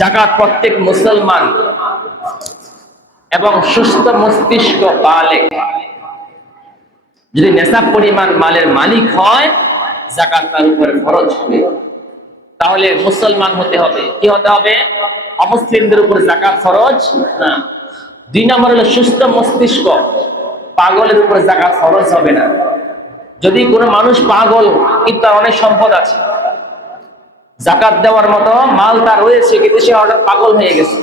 যাকাত প্রত্যেক মুসলমান এবং সুস্থ মস্তিষ্ক বালেগ যদি নেশাব পরিমাণ মালের মালিক হয়, যাকাত তার উপরে ফরজ হবে। তাহলে মুসলমান হতে হবে, কি হতে হবে? অমুসলিমদের উপর যাকাত ফরজ না। 2 নম্বর হলো সুস্থ মস্তিষ্ক, পাগলের উপর যাকাত ফরজ হবে না। যদি কোনো মানুষ পাগল কিন্তু তার অনেক সম্পদ আছে, যাকাত দেওয়ার মতো মাল তার রয়েছে, কিন্তু সে হঠাৎ পাগল হয়ে গেছে,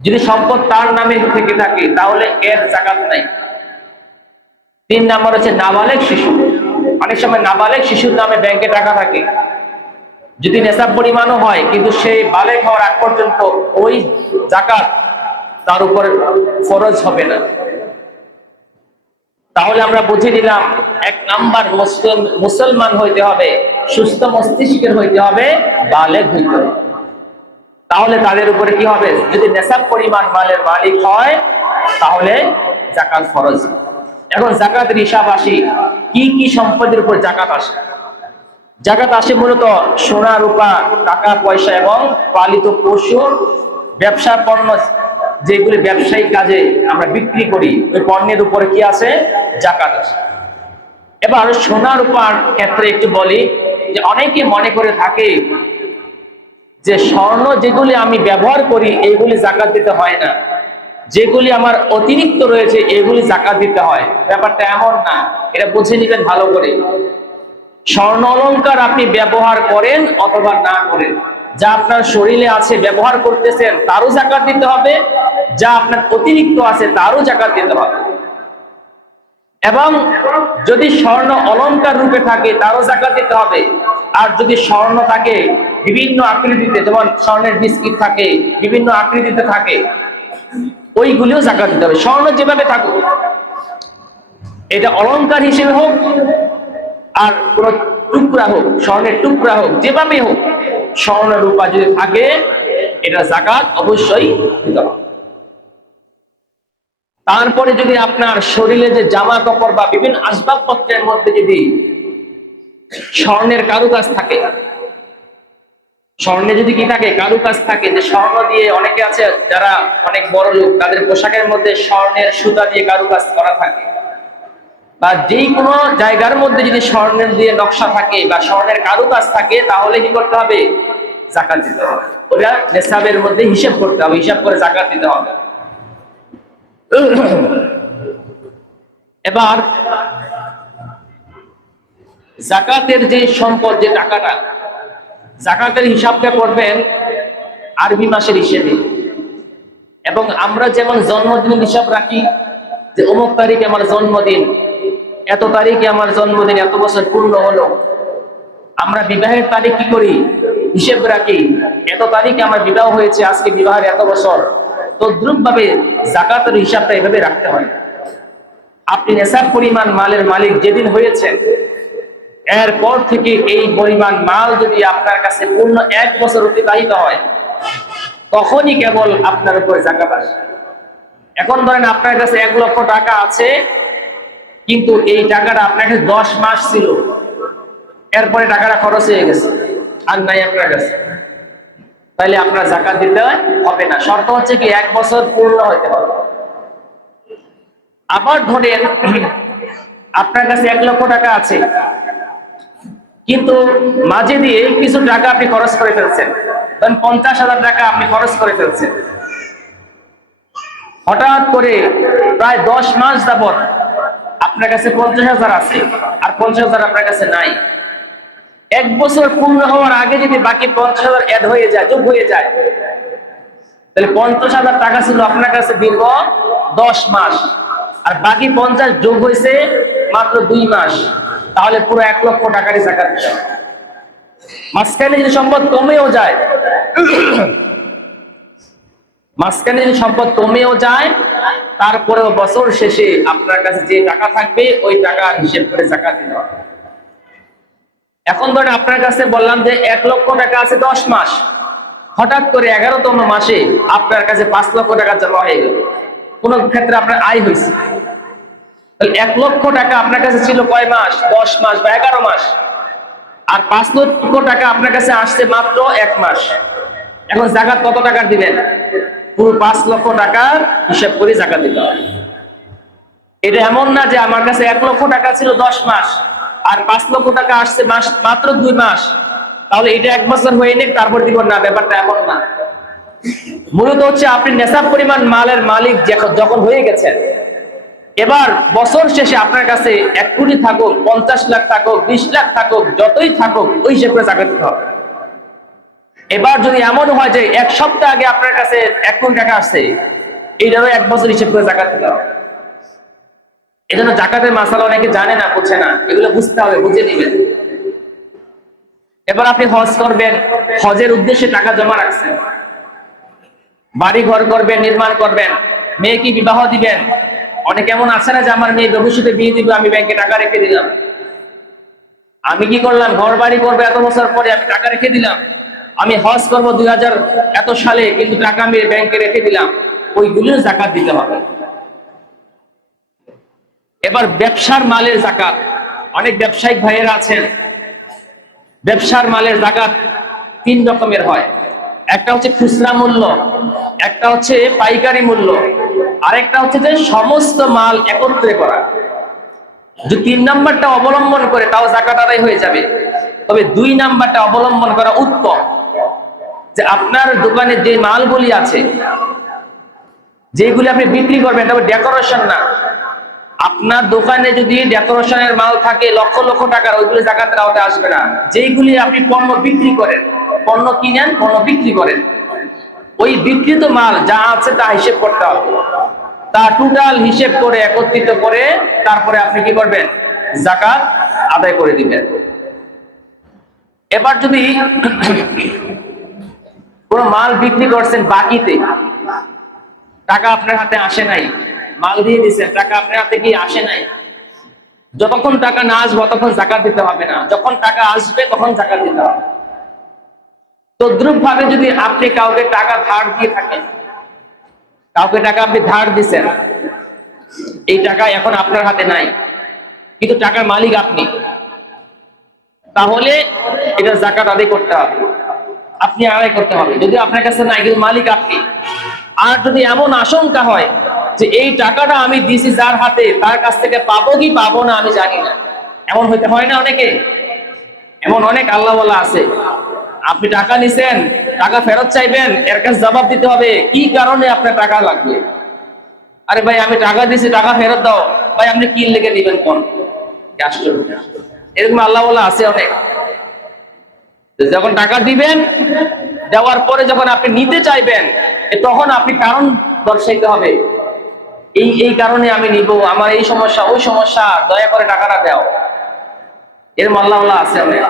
যদি সম্পদ তার নামে থেকে থাকে তাহলে এর যাকাত নাই। 3 নম্বর হচ্ছে নাবালেগ শিশু। অনেক সময় নাবালেগ শিশুর নামে ব্যাংকে টাকা থাকে, যদি নেশাব পরিমাণও হয় কিন্তু সে বালেগ হওয়ার আগ পর্যন্ত ওই যাকাত তার উপর ফরজ হবে না। তাহলে আমরা বুঝে নিলাম, 1 নাম্বার মুসলমান হইতে হবে, সুস্থ মস্তিষ্কের হইতে হবে, বালেগ হইতে হবে। তাহলে তাদের উপরে কি হবে? যদি নেশাব পরিমাণ মালের মালিক হয় তাহলে যাকাত ফরজ। এখন যাকাতের হিসাব আসি, কি কি সম্পদের উপর যাকাত আসে? যাকাত আসে মূলত সোনা রূপা, টাকা পয়সা এবং পালিত পশু, ব্যবসা পণ্য, যেগুলি ব্যবসায়িক কাজে আমরা বিক্রি করি, ওই পণ্যের উপরে কি আছে? যাকাত আছে। এবার সোনা রূপার ক্ষেত্রে একটু বলি যে অনেকে মনে করে থাকে যে স্বর্ণ যেগুলি আমি ব্যবহার করি এগুলি যাকাত দিতে হয় না, যেগুলি আমার অতিরিক্ত রয়েছে এগুলি যাকাত দিতে হয়। ব্যাপারটা এমন না, এটা বুঝে নেবেন ভালো করে। স্বর্ণ অলংকার আপনি ব্যবহার করেন অথবা না করেন, যা আপনার শরীরে আছে ব্যবহার করতেছেন তারও যাকাত দিতে হবে, যা আপনার অতিরিক্ত আছে তারও যাকাত দিতে হবে। এবং যদি স্বর্ণ অলংকার রূপে থাকে তারও যাকাত দিতে হবে। আর যদি স্বর্ণ থাকে বিভিন্ন আকৃতিতে, যেমন স্বর্ণের বিস্কিট থাকে বিভিন্ন আকৃতিতে থাকে, ওইগুলিও যাকাত দিতে হবে। স্বর্ণ যেভাবে থাকুক, এটা অলংকার হিসেবে হোক আর কোন টুকরা হোক, স্বর্ণের টুকরা হোক, যেভাবে হোক, স্বর্ণ রূপা যদি থাকে এটা যাকাত অবশ্যই দিতে হবে। তারপরে যদি আপনার শরীরে যে জামা কাপড় বা বিভিন্ন আসবাবপত্রের মধ্যে যদি স্বর্ণের কারুকাজ থাকে, স্বর্ণে যদি কি থাকে? কারুকাজ থাকে, যে স্বর্ণ দিয়ে অনেকে আছে যারা অনেক বড় লোক, তাদের পোশাকের মধ্যে স্বর্ণের সুতা দিয়ে কারুকাজ করা থাকে, বা যে কোনো জায়গার মধ্যে যদি স্বর্ণের দিয়ে নকশা থাকে বা স্বর্ণের কারুকাজ থাকে, তাহলে কি করতে হবে? যাকাত দিতে হবে। ওটা নেশাবের মধ্যে হিসাব করতে হবে, হিসাব করে যাকাত দিতে হবে। এবার যাকাতের যে সম্পদ, যে টাকাটা, যাকাতের হিসাবটা করবেন আরবি মাসের হিসেবে। এবং আমরা যেমন জন্মদিনের হিসাব রাখি যে অমুক তারিখে আমার জন্মদিন, এত তারিখে আমার জন্মদিন, এত বছর পূর্ণ হলো। আমরা বিবাহের তারিখ কি করি? হিসেব রাখি, এত তারিখে আমার বিবাহ হয়েছে, আজকে বিবাহের এত বছর। তদ্রুপ ভাবে যাকাতের হিসাবটা এভাবে রাখতে হয়। আপনি নেশাব পরিমাণ মালের মালিক যেদিন হয়েছেন, এরপর থেকে এই পরিমাণ মাল যদি আপনার কাছে পূর্ণ 1 বছর অতিবাহিত হয়, তখনই কেবল আপনার উপরে যাকাত আসে। এখন ধরেন আপনার কাছে 1 লক্ষ টাকা আছে, কিন্তু এই টাকাটা আপনার কাছে 10 মাস ছিল, এরপরে টাকাটা খরচ হয়ে গেছে আর নাই আপনার কাছে, তাহলে আপনার যাকাত দিতে হবে না। শর্ত হচ্ছে কি 1 বছর পূর্ণ হতে হবে। আবার ধরেন আপনার কাছে 1 লক্ষ টাকা আছে, কিন্তু মাঝে দিয়ে কিছু টাকা আপনি খরচ করে ফেলছেন, ধরেন 50,000 টাকা আপনি খরচ করে ফেলছেন। হঠাৎ করে প্রায় 10 মাস যাবত আপনার কাছে 50,000 আছে আর 50,000 আপনার কাছে নাই। 1 বছর পূর্ণ হওয়ার আগে যদি বাকি 50,000 অ্যাড হয়ে যায়, যোগ হয়ে যায়, তাহলে 50,000 টাকা ছিল আপনার কাছে দীর্ঘ 10 মাস, আর বাকি 50 যোগ হয়েছে মাত্র 2 মাস, তাহলে পুরো 1 লক্ষ টাকারই যাকাত দিতে হবে। মাঝখানে যদি সম্পদ কমেও যায়, তারপরেও বছর শেষে আপনার কাছে যে টাকা থাকবে ওই টাকার হিসেব করে যাকাত দিতে হবে। এখন ধরেন আপনার কাছে বললাম যে 1 লক্ষ টাকা আছে 10 মাস, হঠাৎ করে 11তম মাসে আপনার কাছে 5 লক্ষ টাকা জমা হয়ে গেল। কোন ক্ষেত্রে আপনার আয় হয়েছে, তাহলে 1 লক্ষ টাকা আপনার কাছে ছিল কয় মাস? 10 মাস বা 11 মাস, আর 5 লক্ষ টাকা আপনার কাছে আসছে মাত্র 1 মাস। এখন জাকাত কত টাকার দিবেন? পুরো 5 লক্ষ টাকার হিসাব করে জাকাত দিতে হবে। এটা এমন না যে আমার কাছে 1 লক্ষ টাকা ছিল 10 মাস আর 5 লক্ষ টাকা আসছে মাত্র 2 মাস, তাহলে এটা 1 বছর হয়ে নিক তারপর দিব না, ব্যাপারটা এমন না। মূলত হচ্ছে আপনি নেশাব পরিমাণ মালের মালিক যখন হয়ে গেছেন, এবার বছর শেষে আপনার কাছে 1 কোটি থাকুক, 50 লাখ থাকুক, 20 লাখ থাকুক, যতই থাকুক, ওই হিসেবে করে জাকাত দিতে হবে। এবার যদি এমন হয় যে 1 সপ্তাহ আগে আপনার কাছে 1 কোটি টাকা আসছে, এইটারও 1 বছর হিসেব করে জাকাত দিতে হবে। এই জন্য জাকাতের মাসালা অনেকে জানে না, বুঝে না, এগুলো বুঝতে হবে, বুঝে নিবেন। এবার আপনি হজ করবেন, হজের উদ্দেশ্যে টাকা জমা রাখছেন, বাড়ি ঘর করবেন, নির্মাণ করবেন, মেয়েকে বিবাহ দিবেন। অনেক এমন আছে না যে আমার মেয়ে ভবিষ্যতে বিয়ে দিবে, আমি ব্যাংকে টাকা রেখে দিলাম। আমি কি করলাম, ঘর বাড়ি করবো এত বছর পরে, আমি টাকা রেখে দিলাম। আমি হজ করবো 2000 এত সালে, কিন্তু টাকা আমি ব্যাংকে রেখে দিলাম, ওইগুলো জাকাত দিতে হবে। এবার ব্যবসার মালের জাকাত, অনেক ব্যবসায়িক ভাইয়েরা আছেন, ব্যবসার মালের জাকাত 3 রকমের হয়। একটা হচ্ছে খুচরা মূল্য, একটা হচ্ছে পাইকারি মূল্য, আরেকটা হচ্ছে যে সমস্ত মাল একত্রে করা। যদি 3 নাম্বারটা অবলম্বন করে তাও জাকাত আদায় হয়ে যাবে, তবে 2 নাম্বারটা অবলম্বন করা উত্তম। যে আপনার দোকানে যে মালগুলি আছে, যেগুলি আপনি বিক্রি করবেন, তবে ডেকোরেশন না, আপনার দোকানে যদি ডেকোরেশনের মাল থাকে লক্ষ লক্ষ টাকার, ওইগুলি জাকাতের আওতায় আসবে না। যেইগুলি আপনি পণ্য বিক্রি করেন, পণ্য কিনেন, পণ্য বিক্রি করেন, ওই বিক্রিত মাল যা আছে তা হিসেব করতে হবে। তা টোটাল হিসেব করে একত্রিত করে তারপরে আপনি কি করবেন, জাকাত আদায় করে দিবেন। এবার যদি কোন মাল বিক্রি করছেন বাকিতে, টাকা আপনার হাতে আসে নাই, মাল দিয়ে দিচ্ছেন, টাকা আপনার হাতে কি আসে নাই, যতক্ষণ টাকা না আসবে ততক্ষণ জাকাত দিতে হবে না, যখন টাকা আসবে তখন জাকাত দিতে হবে। তদ্রুপ ভাবে যদি আপনি কাউকে টাকা ধার দিয়ে থাকেন, কাউকে টাকা আপনি ধার দিচ্ছেন, এই টাকা এখন আপনার হাতে নাই, কিন্তু টাকার মালিক আপনি, তাহলে এটা জাকাত আদায় করতে হবে, আপনি আদায় করতে হবে। যদি আপনার কাছে নাই কিন্তু মালিক আপনি, আর যদি এমন আশঙ্কা হয় যে এই টাকাটা আমি দিছি যার হাতে, তার কাছ থেকে পাবো কি পাবো না আমি জানি না, এমন হইতে হয় না অনেকে, এমন অনেক আল্লাহওয়ালা আছে। আপনি টাকা নিছেন, টাকা ফেরত চাইবেন, এর কাছে জবাব দিতে হবে কি কারণে আপনার টাকা লাগবে। আরে ভাই আমি টাকা দিছি, টাকা ফেরত দাও। ভাই আপনি কি লেগে দিবেন কোন? এরকম আল্লাহওয়ালা আছে অনেক। যখন টাকা দিবেন, দেওয়ার পরে যখন আপনি নিতে চাইবেন, তখন আপনি কারণ দর্শাইতে হবে, এই কারণে আমি নিব, আমার এই সমস্যা ওই সমস্যা, দয়া করে টাকাটা দাও। এরকম আল্লাহওয়ালা আছে অনেক।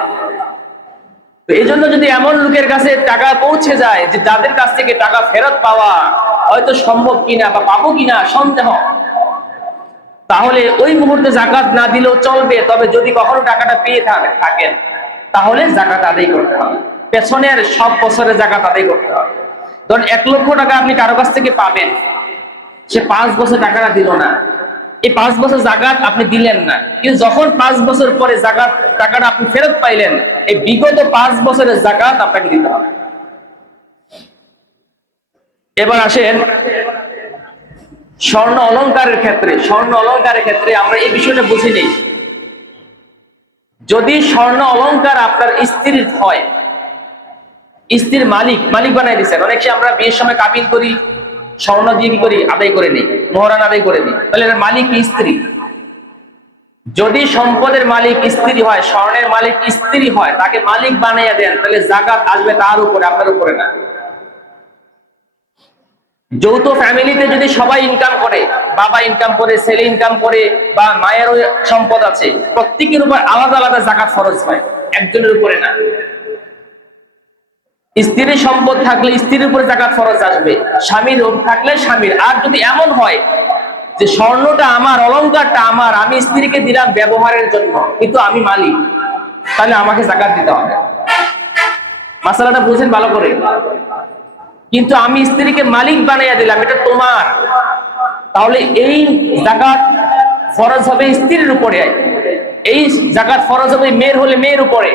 তো এই জন্য যদি এমন লোকের কাছে টাকা পৌঁছে যায় যে যাদের কাছ থেকে টাকা ফেরত পাওয়া হয়তো সম্ভব কিনা বা পাবো কিনা সন্দেহ, তাহলে ওই মুহূর্তে জাকাত না দিলেও চলবে। তবে যদি কখনো টাকাটা পেয়ে থাকেন, তাহলে জাকাত আদায় করতে হবে, পেছনের সব বছরে জাকাত আদায় করতে হবে। ধরুন 1 লক্ষ টাকা আপনি কারো কাছ থেকে পাবেন, সে 5 বছর টাকাটা দিল না, এই 5 বছর জাকাত আপনি দিলেন না, কিন্তু যখন 5 বছর পরে জাকাত টাকাটা আপনি ফেরত পাইলেন, এই বিগত 5 বছরের জাকাত আপনাকে দিতে হবে। এবার আসেন স্বর্ণ অলংকারের ক্ষেত্রে। স্বর্ণ অলংকারের ক্ষেত্রে আমরা এই বিষয়টা বুঝি নেই। যদি স্বর্ণ অলংকার আপনার স্ত্রীর হয়, স্ত্রীর মালিক বানাই দিচ্ছেন, অনেক সময় আমরা বিয়ের সময় কাবিন করি, স্বর্ণ দিয়ে কি করি, আদায় করে নিই, মোহরান আদায় করে নিই, তাহলে মালিক স্ত্রী। যদি সম্পদের মালিক স্ত্রী হয়, স্বর্ণের মালিক স্ত্রী হয়, তাকে মালিক বানাইয়া দেন, তাহলে জাকাত আসবে তার উপরে, আপনার উপরে না। যৌথ ফ্যামিলিতে যদি সবাই ইনকাম করে, বাবা ইনকাম করে, ছেলে ইনকাম করে, বা মায়েরও সম্পদ আছে, প্রত্যেকের উপর আলাদা আলাদা জাকাত ফরজ হয়, একজনের উপরে না। স্ত্রীর সম্পদ থাকলে স্ত্রীর উপরে জাকাত ফরজ আসবে, স্বামীর থাকলে স্বামীর। আর যদি এমন হয় যে স্বর্ণটা আমার, অলংকারটা আমার, আমি স্ত্রীকে দিলাম ব্যবহারের জন্য, কিন্তু আমি মালিক, তাহলে আমাকে জাকাত দিতে হবে। মাসালাটা বুঝেন ভালো করে। কিন্তু আমি স্ত্রীকে মালিক বানাইয়া দিলাম, এটা তোমার, তাহলে এই জাকাত ফরজ হবে স্ত্রীর উপরে, এই জাকাত ফরজ হবে মেয়ের হলে মেয়ের উপরে।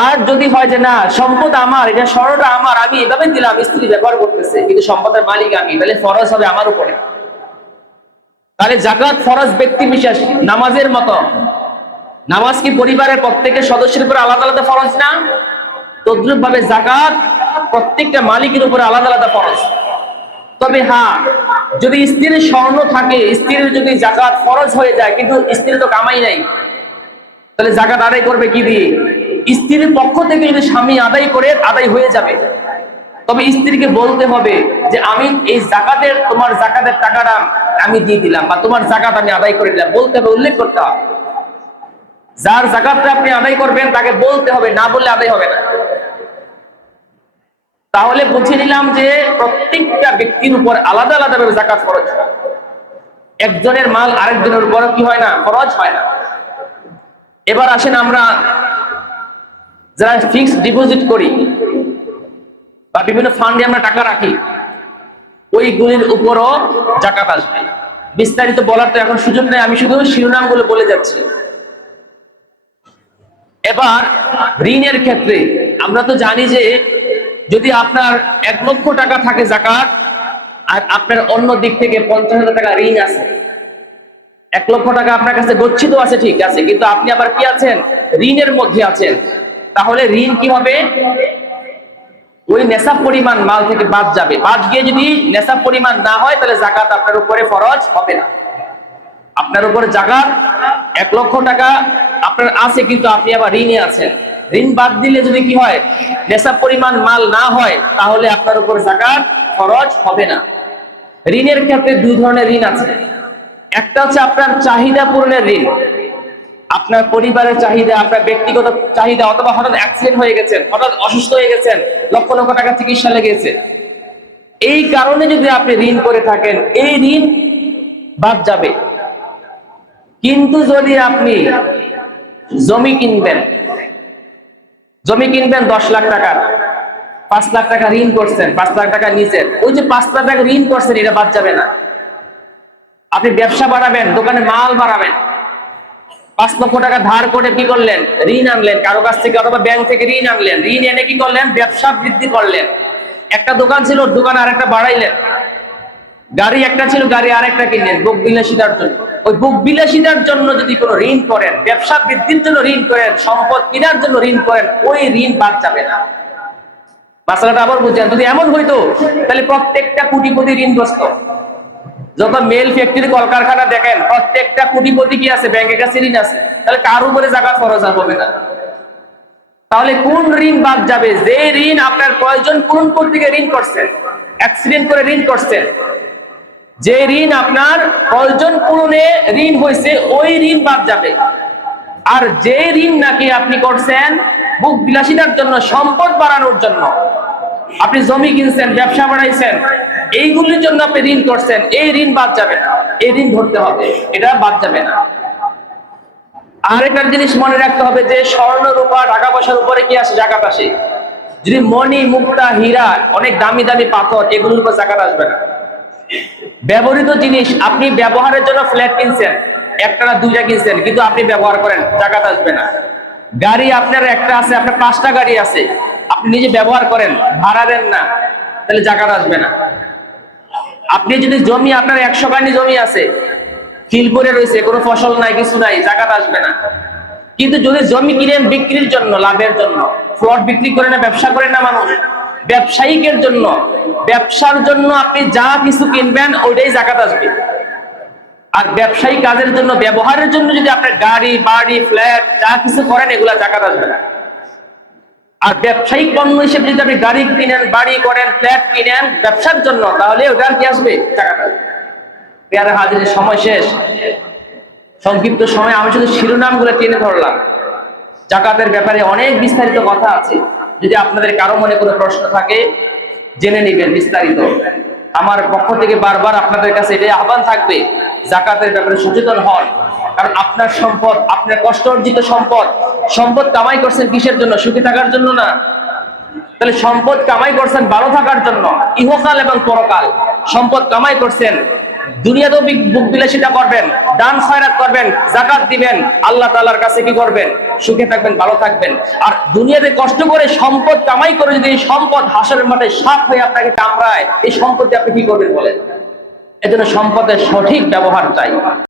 আর যদি হয় যে না সম্পদ আমার, এটা স্বর্ণটা আমার, আমি এভাবে দিলাম, স্ত্রী ব্যবহার করতেছে কিন্তু সম্পদের মালিক আমি, তাহলে ফরজ হবে আমার উপরে। তাহলে যাকাত ফরজ ব্যক্তি বিশেষ, নামাজের মতো। নামাজ কি পরিবারের প্রত্যেকের সদস্যের উপর আলাদা আলাদা ফরজ না? তদ্রুপ ভাবে যাকাত প্রত্যেকটা মালিকের উপর আলাদা আলাদা ফরজ। তবে হ্যাঁ, যদি স্ত্রীর স্বর্ণ থাকে, স্ত্রীর যদি যাকাত ফরজ হয়ে যায় কিন্তু স্ত্রী তো কামাই নাই, তাহলে যাকাত আদায় করবে কি দিয়ে? স্ত্রীর পক্ষ থেকে যদি স্বামী আদায় করে আদায় হয়ে যাবে, তবে স্ত্রীকে বলতে হবে যে আমি এই যাকাতের, তোমার যাকাতের টাকাটা আমি দিয়ে দিলাম, বা তোমার যাকাত আমি আদায় করে দিলাম, বলতে হবে, উল্লেখ করতে হবে। যার যাকাতটা আপনি আদায় করবেন তাকে বলতে হবে, না বললে আদায় হবে না। তাহলে বুঝে নিলাম যে প্রত্যেকটা ব্যক্তির উপর আলাদা আলাদা ভাবে যাকাত ফরজ। একজনের মাল আরেকজনের উপর কি হয় না? ফরজ হয় না। এবার আসেন আমরা যারা ফিক্সড ডিপোজিট করি বা বিভিন্ন ফান্ডে আমরা টাকা রাখি, ওইগুলির উপরও যাকাত আসবে। বিস্তারিত বলার তো এখন সুযোগ নেই, আমি শুধু শিরোনামগুলো বলে যাচ্ছি। এবার ঋণের ক্ষেত্রে আমরা তো জানি যে যদি আপনার 1 লক্ষ টাকা থাকে যাকাত, আর আপনার অন্য দিক থেকে 50,000 টাকা ঋণ আছে, 1 লক্ষ টাকা আপনার কাছে গচ্ছিত আছে, ঠিক আছে, কিন্তু আপনি আবার কি আছেন? ঋণের মধ্যে আছেন। তাহলে ঋণ কি হবে? ওই নেশাব পরিমাণ মাল থেকে বাদ যাবে। বাদ গিয়ে যদি নেশাব পরিমাণ না হয়, তাহলে যাকাত আপনার উপরে ফরজ হবে না। আপনার উপরে যাকাত 1 লক্ষ টাকা আপনার আছে, কিন্তু আপনি আবার ঋণে আছেন। ঋণ বাদ দিলে যদি কি হয়? নেশাব পরিমাণ মাল না হয়, তাহলে আপনার উপর যাকাত ফরজ হবে না। ঋণের ক্ষেত্রে 2 ধরনের ঋণ আছে। একটা হচ্ছে আপনার চাহিদা পূরণের ঋণ, আপনার পরিবারের চাহিদা, আপনার ব্যক্তিগত চাহিদা, অথবা হঠাৎ অ্যাক্সিডেন্ট হয়ে গেছেন, হঠাৎ অসুস্থ হয়ে গেছেন, লক্ষ লক্ষ টাকা চিকিৎসা লেগেছে, এই কারণে যদি আপনি ঋণ করে থাকেন, এই ঋণ বাদ যাবে। কিন্তু যদি আপনি জমি কিনবেন 10 লাখ টাকার, 5 লাখ টাকা ঋণ করছেন, 5 লাখ টাকা নিচের, ওই যে 5 লাখ টাকা ঋণ করছেন, এটা বাদ যাবে না। আপনি ব্যবসা বাড়াবেন, দোকানে মাল বাড়াবেন, 5 লক্ষ টাকা ধার করে কি করলেন? ঋণ আনলেন কারো কাছ থেকে, অথবা ব্যাংক থেকে ঋণ আনলেন, ঋণ এনে কি করলেন? ব্যবসা বৃদ্ধি করলেন। একটা দোকান ছিল, দোকান আরেকটা বাড়াইলেন। গাড়ি একটা ছিল, গাড়ি আরেকটা কিনলেন বুক বিলাসিতার জন্য। ওই বুক বিলাসিতার জন্য যদি কোনো ঋণ করেন, ব্যবসা বৃদ্ধির জন্য ঋণ করেন, সম্পদ কেনার জন্য ঋণ করেন, ওই ঋণ বাদ যাবে না। মাসালাটা আবার বুঝছেন? যদি এমন হইতো, তাহলে প্রত্যেকটা কোটিপতি ঋণগ্রস্ত। যত মেল ফ্যাক্টরি, কলকারখানা দেখেন, প্রত্যেকটা কোটিপতি কি আছে? ব্যাংকের কাছে ঋণ আছে। তাহলে কার উপরে যাকাত ফরজ হবে না? তাহলে কোন ঋণ বাদ যাবে? যে ঋণ আপনার প্রয়োজন পূরণ করতে গিয়ে ঋণ করছেন, অ্যাক্সিডেন্ট করে ঋণ করছেন, যে ঋণ আপনার প্রয়োজন পূরণে ঋণ হয়েছে, ওই ঋণ বাদ যাবে। আর যে ঋণ নাকি আপনি করছেন বুক বিলাসিতার জন্য, সম্পদ বাড়ানোর জন্য, আপনি জমি কিনছেন, ব্যবসা বাড়াইছেন, এইগুলির জন্য আপনি ঋণ করছেন, এই ঋণ বাদ যাবে না, এই ঋণ ধরতে হবে, এটা বাদ যাবে না। আরেকটা জিনিস মনে রাখতে হবে যে স্বর্ণ, রূপা, টাকা পয়সার উপরে কি আসে? যাকাত আসে। যদি মণি, মুক্তা, হীরা, অনেক দামি দামি পাথর, এগুলোর উপর যাকাত আসবে না। ব্যবহৃত জিনিস, আপনি ব্যবহারের জন্য ফ্ল্যাট কিনছেন, একটা না 2টা কিনছেন, কিন্তু আপনি ব্যবহার করেন, যাকাত আসবে না। গাড়ি আপনার একটা আছে, আপনার 5টা গাড়ি আছে, আপনি নিজে ব্যবহার করেন, ভাড়া দেন না, তাহলে যাকাত আসবে না। আপনি যদি জমি, আপনার 100 কানি জমি আছে, খিল পরে রয়েছে, কোনো ফসল নাই, কিছু নাই, যাকাত আসবে না। কিন্তু যদি জমি কিনেন বিক্রির জন্য, লাভের জন্য, প্লট বিক্রি করে না, ব্যবসা করে না মানুষ, ব্যবসায়িকের জন্য, ব্যবসার জন্য আপনি যা কিছু কিনবেন, ওইটাই যাকাত আসবে। আর ব্যবসায়িক কাজের জন্য, ব্যবহারের জন্য যদি আপনার গাড়ি, বাড়ি, ফ্ল্যাট যা কিছু করেন, এগুলা যাকাত আসবে না। আর ব্যবসায়িক পণ্য হিসেবে যদি আপনি গাড়ি কিনেন, বাড়ি করেন, ফ্ল্যাট কিনেন ব্যবসার জন্য, তাহলে ওটার কি আসবে? যাকাত আসবে। পেয়ারা হাজিরের সময় শেষ, সংক্ষিপ্ত সময় আমি শুধু শিরোনামগুলো টেনে ধরলাম। যাকাতের ব্যাপারে অনেক বিস্তারিত কথা আছে, যদি আপনাদের কারো মনে কোনো প্রশ্ন থাকে জেনে নেবেন বিস্তারিত। আমার পক্ষ থেকে বারবার আপনাদের কাছে এটাই আহ্বান থাকবে, যাকাতের ব্যাপারে সচেতন হন। কারণ আপনার সম্পদ, আপনার কষ্ট অর্জিত সম্পদ, সম্পদ কামাই করছেন কিসের জন্য? সুখী থাকার জন্য না। তাহলে সম্পদ কামাই করছেন ভালো থাকার জন্য, ইহকাল এবং পরকাল। সম্পদ কামাই করছেন দুনিয়াতেও বুক বিলাসিতা করবেন, দান খয়রাত করবেন, যাকাত দিবেন, আল্লাহ তাআলার কাছে কি করবেন? সুখে থাকবেন, ভালো থাকবেন। আর দুনিয়াতে কষ্ট করে সম্পদ কামাই করে যদি এই সম্পদ হাসরের মাঠে সাপ হয়ে আপনাকে কামড়ায়, এই সম্পদে আপনি কি করবেন বলেন? এজন্য সম্পদের সঠিক ব্যবহার চাই।